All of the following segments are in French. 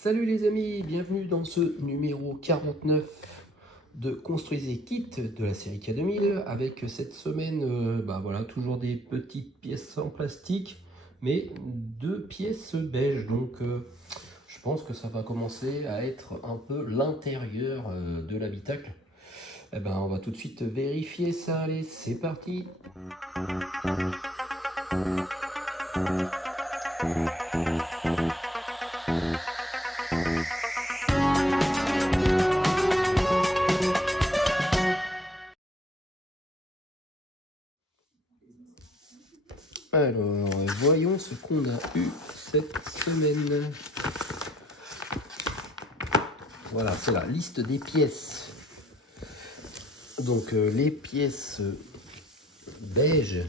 Salut les amis, bienvenue dans ce numéro 49 de Construisez Kit de la série K2000 avec cette semaine, voilà, toujours des petites pièces en plastique mais deux pièces beige, donc je pense que ça va commencer à être un peu l'intérieur de l'habitacle. Eh ben, on va tout de suite vérifier ça, allez, c'est parti. Alors, voyons ce qu'on a eu cette semaine. Voilà, c'est la liste des pièces. Donc, les pièces beige,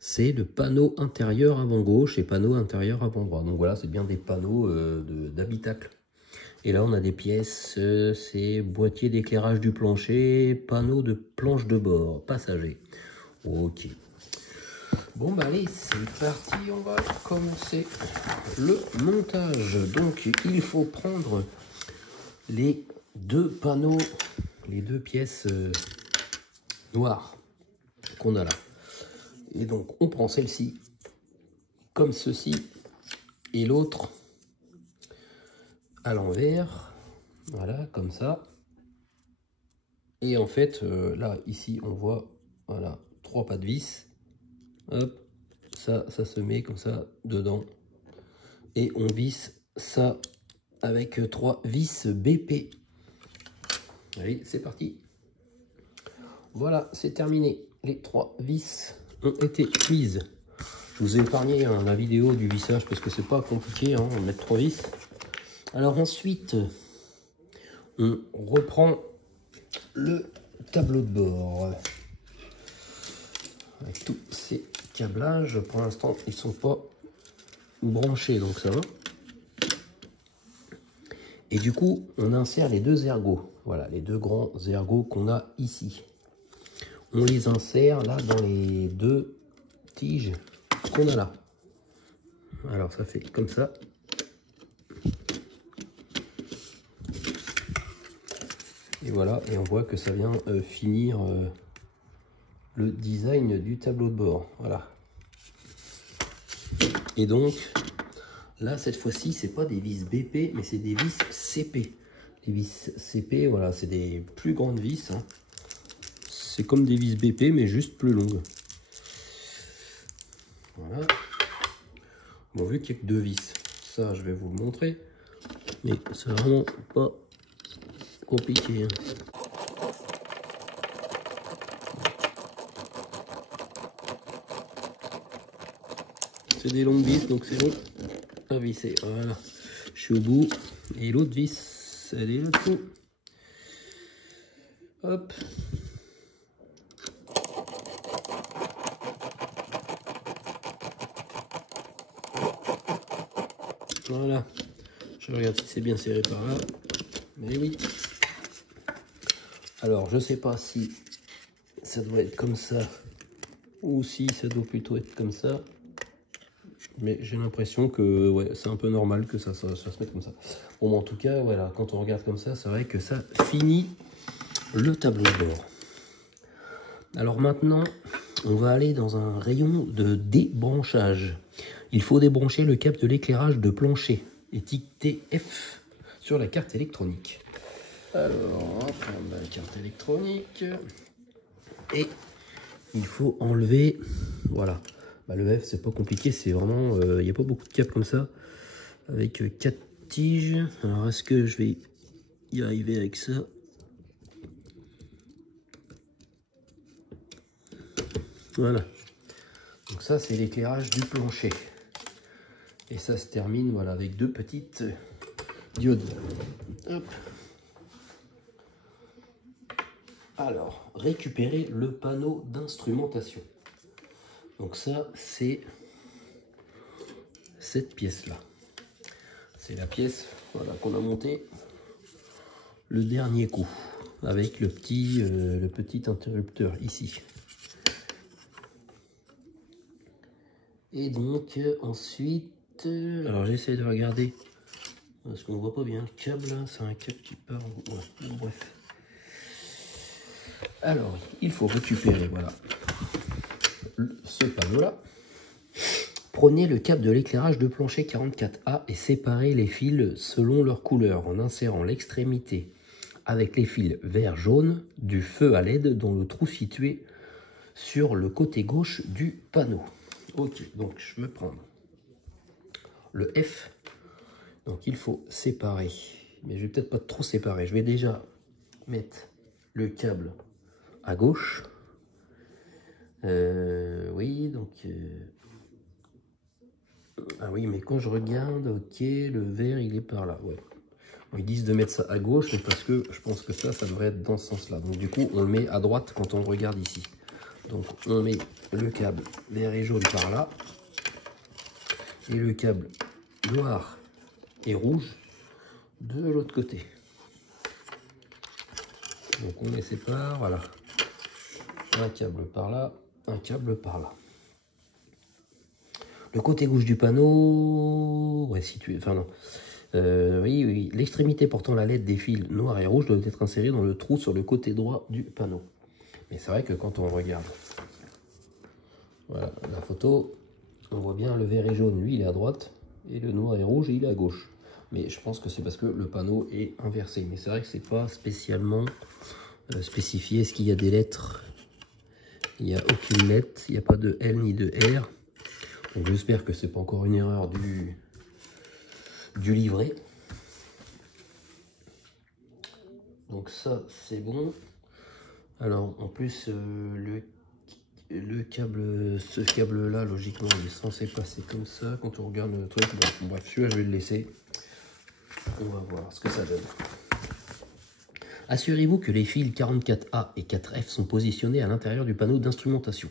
c'est le panneau intérieur avant gauche et panneau intérieur avant droit. Donc voilà, c'est bien des panneaux d'habitacle. Et là, on a des pièces, c'est boîtier d'éclairage du plancher, panneau de planche de bord, passager. Ok. Bon bah allez, c'est parti, on va commencer le montage. Donc il faut prendre les deux panneaux, les deux pièces noires qu'on a là. Et donc on prend celle-ci comme ceci et l'autre à l'envers, voilà, comme ça. Et en fait, là, ici, on voit, voilà, 3 pas de vis. Hop, ça se met comme ça dedans. Et on visse ça avec 3 vis BP. Allez, c'est parti. Voilà, c'est terminé. Les 3 vis ont été mises. Je vous ai épargné la vidéo du vissage parce que c'est pas compliqué, hein, on met 3 vis. Alors ensuite, on reprend le tableau de bord. Avec tous ces câblages, pour l'instant, ils sont pas branchés, donc ça va. Et du coup, on insère les deux ergots. Voilà, les deux grands ergots qu'on a ici. On les insère là dans les deux tiges qu'on a là. Alors ça fait comme ça. Et voilà, et on voit que ça vient finir le design du tableau de bord. Voilà. Et donc, là, cette fois-ci, c'est pas des vis BP, mais c'est des vis CP. Les vis CP, voilà, c'est des plus grandes vis. Hein. C'est comme des vis BP, mais juste plus longues. Voilà. Bon, vu qu'il n'y a que deux vis, ça, je vais vous le montrer. Mais c'est vraiment pas compliqué. Hein. C'est des longues vis, donc c'est long à visser. Voilà, je suis au bout. Et l'autre vis, elle est là-dessous. Hop. Voilà. Je regarde si c'est bien serré par là. Mais oui. Alors, je sais pas si ça doit être comme ça ou si ça doit plutôt être comme ça. Mais j'ai l'impression que ouais, c'est un peu normal que ça se mette comme ça. Bon, en tout cas, voilà, quand on regarde comme ça, c'est vrai que ça finit le tableau de bord. Alors maintenant, on va aller dans un rayon de débranchage. Il faut débrancher le câble de l'éclairage de plancher, étiqueté F sur la carte électronique. Alors, on va prendre la carte électronique et il faut enlever, voilà. Bah, le F, c'est pas compliqué, c'est vraiment, il n'y a pas beaucoup de câbles comme ça, avec 4 tiges. Alors, est-ce que je vais y arriver avec ça? Voilà. Donc ça, c'est l'éclairage du plancher. Et ça se termine, voilà, avec deux petites diodes. Hop. Alors, récupérer le panneau d'instrumentation. Donc ça, c'est cette pièce-là. C'est la pièce, voilà, qu'on a montée le dernier coup, avec le petit interrupteur ici. Et donc, ensuite, alors j'essaie de regarder Parce qu'on voit pas bien le câble, c'est un câble qui part en... Ouais, bref. Alors, il faut récupérer, voilà, ce panneau-là. Prenez le câble de l'éclairage de plancher 44A et séparez les fils selon leur couleur en insérant l'extrémité avec les fils vert-jaune du feu à LED dans le trou situé sur le côté gauche du panneau. Ok, donc je me prends le F. Donc il faut séparer, mais je vais peut-être pas trop séparer. Je vais déjà mettre le câble à gauche. Oui, donc... Ah oui, mais quand je regarde, ok, le vert, il est par là. Ouais. Ils disent de mettre ça à gauche, mais parce que je pense que ça devrait être dans ce sens-là. Donc du coup, on le met à droite quand on regarde ici. Donc on met le câble vert et jaune par là. Et le câble noir et rouge de l'autre côté. Donc on les sépare, voilà. Un câble par là, un câble par là. Le côté gauche du panneau, ouais, situé, enfin non. Oui, l'extrémité portant la LED des fils noirs et rouges doit être insérée dans le trou sur le côté droit du panneau. Mais c'est vrai que quand on regarde, voilà, la photo, on voit bien le vert et jaune, lui il est à droite, et le noir et rouge il est à gauche. Mais je pense que c'est parce que le panneau est inversé. Mais c'est vrai que c'est pas spécialement spécifié. Est-ce qu'il y a des lettres? Il n'y a aucune lettre, il n'y a pas de L ni de R. Donc j'espère que c'est pas encore une erreur du livret. Donc ça c'est bon. Alors en plus le câble, ce câble là logiquement il est censé passer comme ça quand on regarde le truc. Bon, bref, celui-là je vais le laisser. On va voir ce que ça donne. Assurez-vous que les fils 44A et 4F sont positionnés à l'intérieur du panneau d'instrumentation.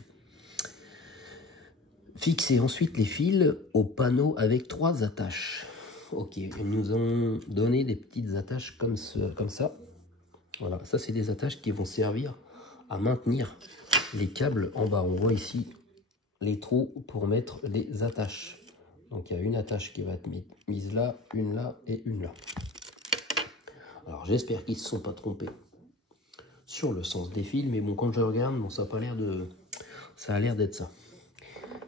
Fixez ensuite les fils au panneau avec 3 attaches. Ok, ils nous ont donné des petites attaches comme ça. Voilà, ça c'est des attaches qui vont servir à maintenir les câbles en bas. On voit ici les trous pour mettre les attaches. Donc il y a une attache qui va être mise là et une là. Alors j'espère qu'ils ne se sont pas trompés sur le sens des fils, mais bon, quand je regarde, bon, ça a l'air d'être ça.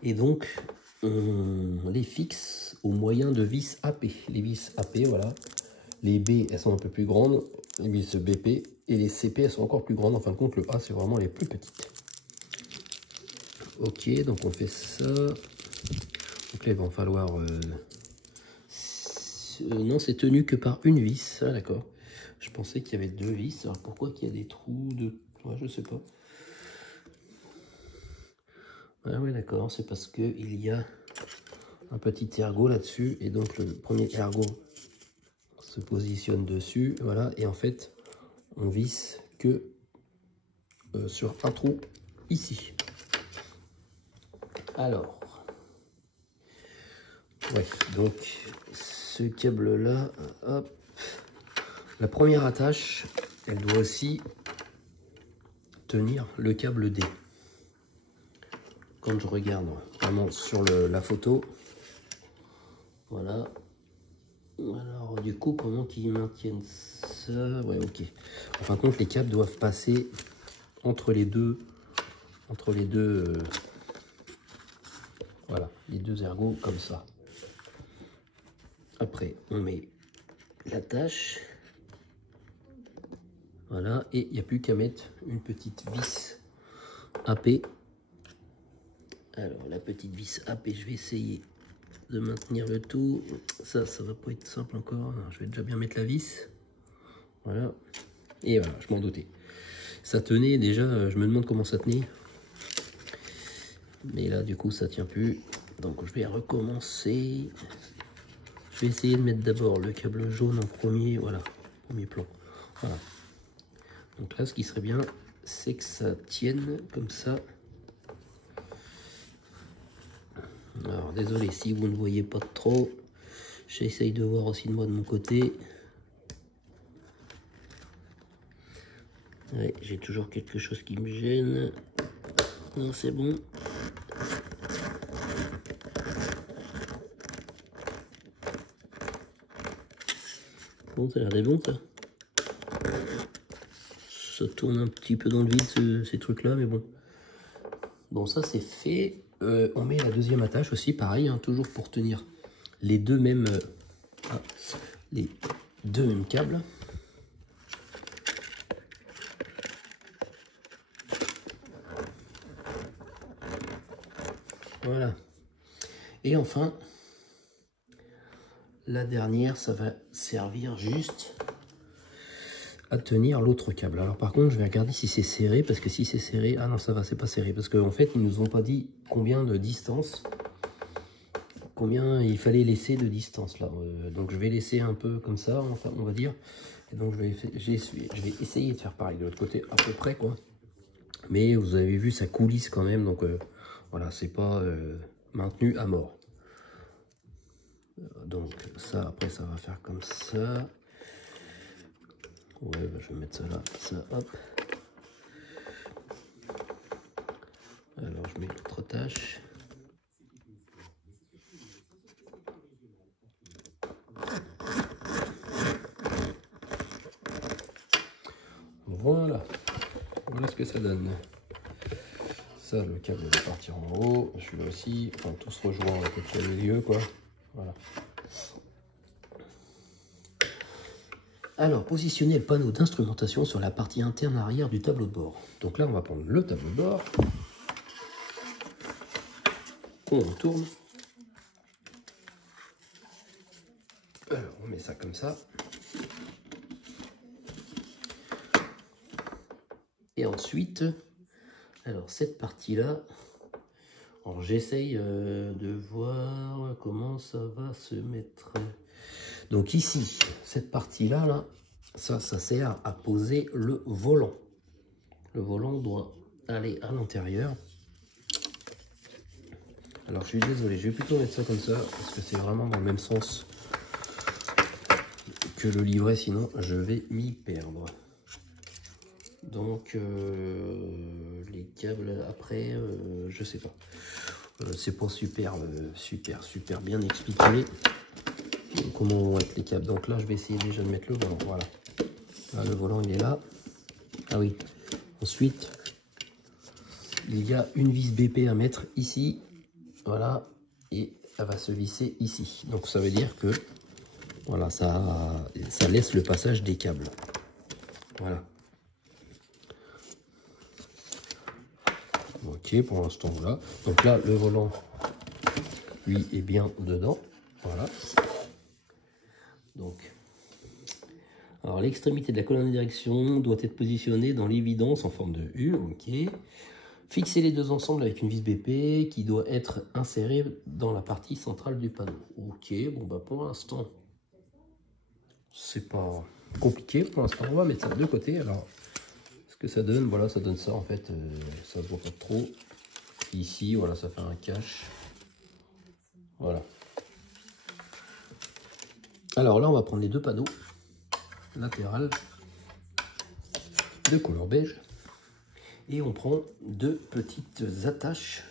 Et donc on les fixe au moyen de vis AP. Les vis AP, voilà. Les B, elles sont un peu plus grandes, les vis BP, et les CP, elles sont encore plus grandes. En fin de compte, le A, c'est vraiment les plus petites. Ok, donc on fait ça. Donc là, il va en falloir... non, c'est tenu que par une vis. Ah, d'accord. Je pensais qu'il y avait 2 vis. Alors pourquoi qu'il y a des trous de... Ouais, je sais pas. Ah oui, d'accord. C'est parce qu'il y a un petit ergot là-dessus. Et donc le premier ergot se positionne dessus. Voilà. Et en fait, on visse que sur un trou ici. Alors... Ouais, donc ce câble là, hop, la première attache, elle doit aussi tenir le câble D. Quand je regarde vraiment sur la photo, voilà. Alors du coup, comment qu'ils maintiennent ça? Ouais, ok. En fin de compte, les câbles doivent passer entre les deux, voilà, les deux ergots comme ça. Après, on met l'attache. Voilà, et il n'y a plus qu'à mettre une petite vis AP. Alors, la petite vis AP, je vais essayer de maintenir le tout. Ça va pas être simple encore. Alors, je vais déjà bien mettre la vis. Voilà. Et voilà, je m'en doutais. Ça tenait déjà, je me demande comment ça tenait. Mais là, du coup, ça tient plus. Donc, je vais recommencer. Je vais essayer de mettre d'abord le câble jaune en premier, voilà, premier plan. Voilà. Donc là, ce qui serait bien, c'est que ça tienne comme ça. Alors, désolé si vous ne voyez pas trop. J'essaye de voir aussi de moi de mon côté. Ouais, j'ai toujours quelque chose qui me gêne. Non, c'est bon. Bon, ça a l'air d'être bon, ça. Ça tourne un petit peu dans le vide, ces trucs-là, mais bon. Bon, ça, c'est fait. On met la deuxième attache aussi, pareil, hein, toujours pour tenir les deux mêmes, les deux mêmes câbles. Voilà. Et enfin, la dernière, ça va servir juste à tenir l'autre câble. Alors par contre, je vais regarder si c'est serré, parce que si c'est serré, ah non, ça va, c'est pas serré, parce qu'en fait, ils nous ont pas dit combien de distance, combien il fallait laisser de distance là. Donc je vais laisser un peu comme ça, enfin, on va dire. Et donc je vais essayer de faire pareil de l'autre côté à peu près quoi. Mais vous avez vu, ça coulisse quand même, donc voilà, c'est pas maintenu à mort. Donc ça, après, ça va faire comme ça. Ouais, bah, je vais mettre ça là, ça, hop. Alors je mets l'autre attache. Voilà, voilà ce que ça donne. Ça, le câble va partir en haut, celui-là aussi, enfin tout se rejoint à peu près au milieu quoi. Voilà. Alors, positionner le panneau d'instrumentation sur la partie interne arrière du tableau de bord. Donc là, on va prendre le tableau de bord. On retourne. Alors, on met ça comme ça. Et ensuite, alors cette partie-là, alors j'essaye de voir comment ça va se mettre. Donc ici, cette partie-là, là, ça sert à poser le volant. Le volant doit aller à l'intérieur. Alors je suis désolé, je vais plutôt mettre ça comme ça, parce que c'est vraiment dans le même sens que le livret, sinon je vais m'y perdre. Donc les câbles après, je sais pas. C'est pas super bien expliqué comment vont être les câbles. Donc là je vais essayer déjà de mettre le volant. Voilà. Là, le volant il est là. Ah oui. Ensuite, il y a une vis BP à mettre ici. Voilà. Et elle va se visser ici. Donc ça veut dire que voilà, ça laisse le passage des câbles. Voilà. Ok, pour l'instant, voilà. Donc là, le volant, lui, est bien dedans. Voilà. Donc, alors l'extrémité de la colonne de direction doit être positionnée dans l'évidence en forme de U. Ok. Fixer les deux ensemble avec une vis BP qui doit être insérée dans la partie centrale du panneau. Ok, bon bah pour l'instant, c'est pas compliqué. Pour l'instant, on va mettre ça de côté. Alors, ce que ça donne, voilà, ça donne ça en fait. Ça se voit pas trop. Ici, voilà, ça fait un cache. Voilà. Alors là, on va prendre les deux panneaux latérales de couleur beige. Et on prend deux petites attaches.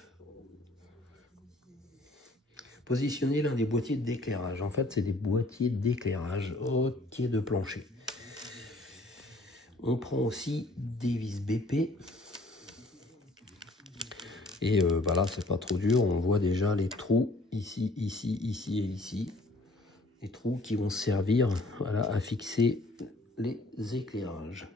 Positionner l'un des boîtiers d'éclairage. En fait, c'est des boîtiers d'éclairage. Ok, de plancher. On prend aussi des vis BP. Et voilà, c'est pas trop dur. On voit déjà les trous ici, ici, ici et ici. Les trous qui vont servir, voilà, à fixer les éclairages.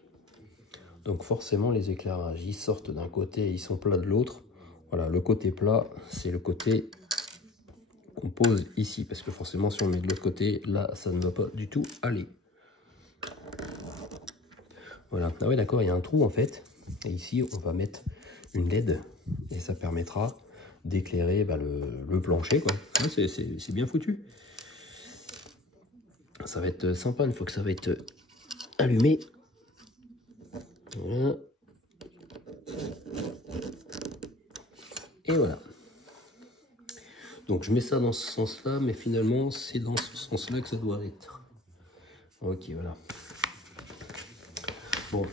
Donc forcément, les éclairages, ils sortent d'un côté et ils sont plats de l'autre. Voilà, le côté plat, c'est le côté qu'on pose ici. Parce que forcément, si on met de l'autre côté, là, ça ne va pas du tout aller. Voilà, ah ouais, d'accord, il y a un trou en fait. Et ici, on va mettre une LED. Et ça permettra d'éclairer le plancher, quoi. Ah, c'est bien foutu. Ça va être sympa une fois que ça va être allumé. Voilà. Et voilà. Donc je mets ça dans ce sens-là, mais finalement c'est dans ce sens-là que ça doit être. Ok, voilà. Bon,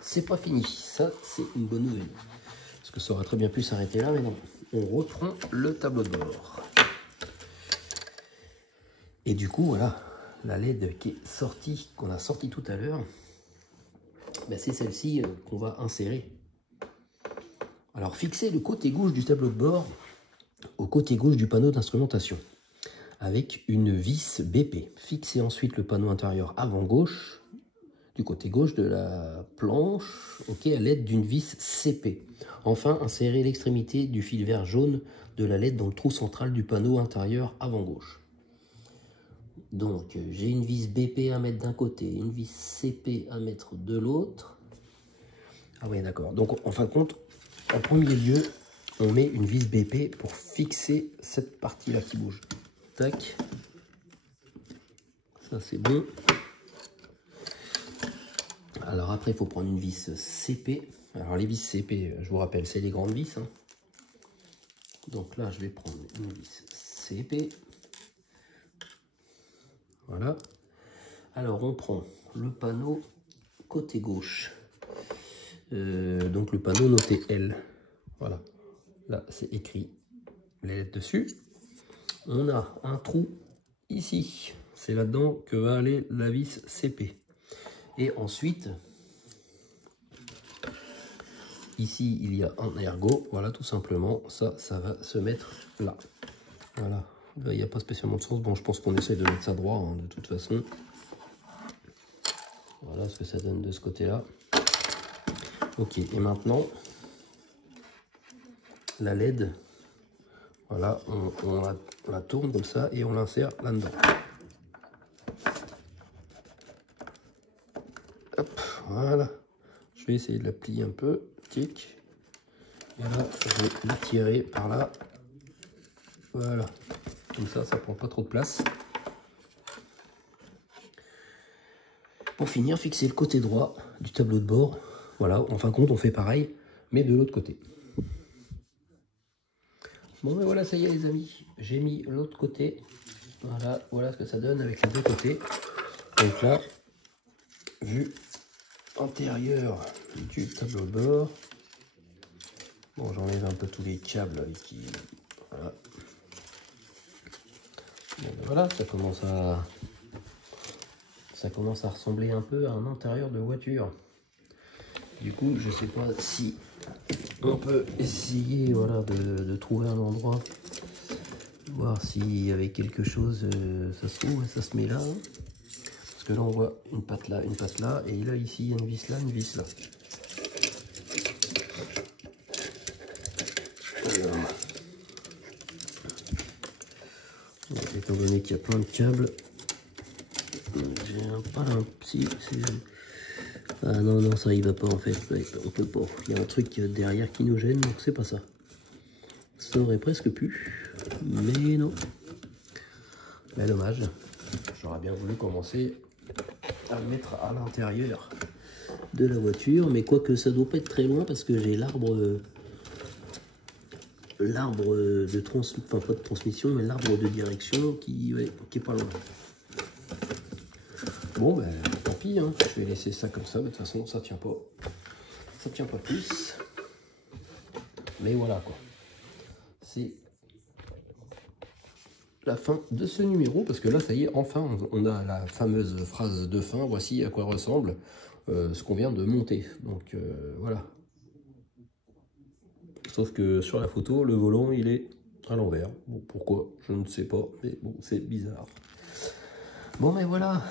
c'est pas fini. Ça, c'est une bonne nouvelle. Parce que ça aurait très bien pu s'arrêter là, mais non. On reprend le tableau de bord. Et du coup, voilà. la LED qui est sortie, qu'on a sorti tout à l'heure, ben c'est celle-ci qu'on va insérer. Alors fixez le côté gauche du tableau de bord au côté gauche du panneau d'instrumentation avec une vis BP. Fixez ensuite le panneau intérieur avant gauche du côté gauche de la planche, ok, à l'aide d'une vis CP. Enfin, insérez l'extrémité du fil vert jaune de la LED dans le trou central du panneau intérieur avant gauche. Donc, j'ai une vis BP à mettre d'un côté, une vis CP à mettre de l'autre. Ah oui, d'accord. Donc, en fin de compte, en premier lieu, on met une vis BP pour fixer cette partie-là qui bouge. Tac. Ça, c'est bon. Alors après, il faut prendre une vis CP. Alors les vis CP, je vous rappelle, c'est les grandes vis. Hein. Donc là, je vais prendre une vis CP. Voilà. Alors on prend le panneau côté gauche. Donc le panneau noté L. Voilà. Là, c'est écrit les lettres dessus. On a un trou ici. C'est là-dedans que va aller la vis CP. Et ensuite, ici, il y a un ergot. Voilà, tout simplement. Ça va se mettre là. Voilà. Là, il n'y a pas spécialement de sens. Bon, je pense qu'on essaie de mettre ça droit, hein, de toute façon. Voilà ce que ça donne de ce côté-là. Ok, et maintenant, la LED, voilà, on la tourne comme ça et on l'insère là-dedans. Hop, voilà. Je vais essayer de la plier un peu. Tic. Et là, je vais la tirer par là. Voilà. Comme ça, ça prend pas trop de place. Pour finir, fixer le côté droit du tableau de bord. Voilà, en fin de compte, on fait pareil, mais de l'autre côté. Bon, ben voilà, ça y est, les amis. J'ai mis l'autre côté. Voilà, voilà ce que ça donne avec les deux côtés. Donc là, vue antérieure du tableau de bord. Bon, j'enlève un peu tous les câbles qui... Voilà. Bon, ben voilà, ça commence à ressembler un peu à un intérieur de voiture. Du coup, je sais pas si on peut essayer, voilà, de trouver un endroit, voir si avec quelque chose ça se trouve, ça se met là. Hein. Parce que là, on voit une patte là, et là, ici, il y a une vis là, une vis là. Alors, étant donné qu'il y a plein de câbles, j'ai pas un petit... Ah non, non, ça il va pas en fait, on peut pas. Il y a un truc derrière qui nous gêne, donc c'est pas ça. Ça aurait presque pu, mais non. Mais dommage, j'aurais bien voulu commencer à le mettre à l'intérieur de la voiture, mais quoique ça doit pas être très loin parce que j'ai l'arbre de transmission, enfin pas de transmission, mais l'arbre de direction qui est pas loin. Bon, ben tant pis, hein. Je vais laisser ça comme ça, de toute façon ça tient pas plus. Mais voilà quoi. C'est la fin de ce numéro, parce que là ça y est, enfin on a la fameuse phrase de fin, voici à quoi ressemble ce qu'on vient de monter. Donc voilà. Sauf que sur la photo, le volant il est à l'envers. Bon, pourquoi? Je ne sais pas, mais bon, c'est bizarre. Bon, mais voilà,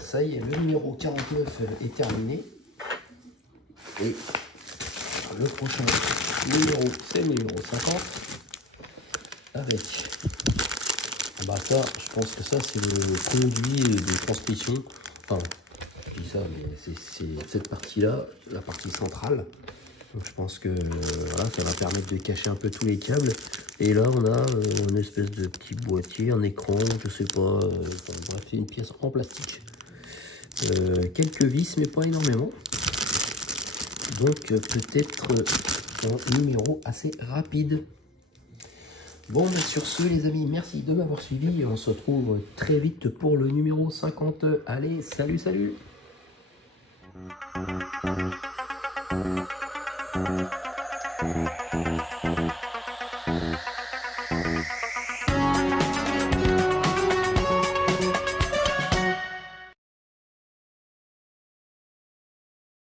ça y est, le numéro 49 est terminé. Et le prochain numéro, c'est le numéro 50. Avec, bah ça, je pense que ça, c'est le conduit de transmission. Enfin, je dis ça, mais c'est cette partie-là, la partie centrale. Donc je pense que voilà, ça va permettre de cacher un peu tous les câbles. Et là, on a une espèce de petit boîtier, un écran, je sais pas. Enfin, bref, c'est une pièce en plastique. Quelques vis, mais pas énormément. Donc peut-être un numéro assez rapide. Bon, mais sur ce, les amis, merci de m'avoir suivi. Et on se retrouve très vite pour le numéro 50. Allez, salut, salut!